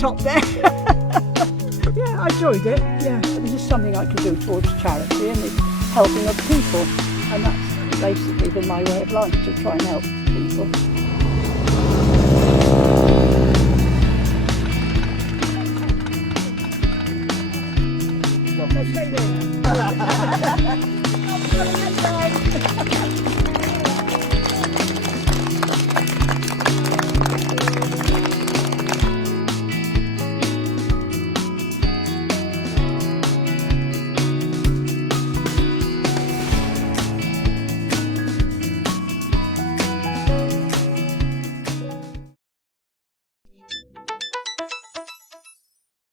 top there. Yeah, I enjoyed it. Yeah, it was just something I could do towards charity and it's helping other people. And that's basically been my way of life, to try and help people. Stay there.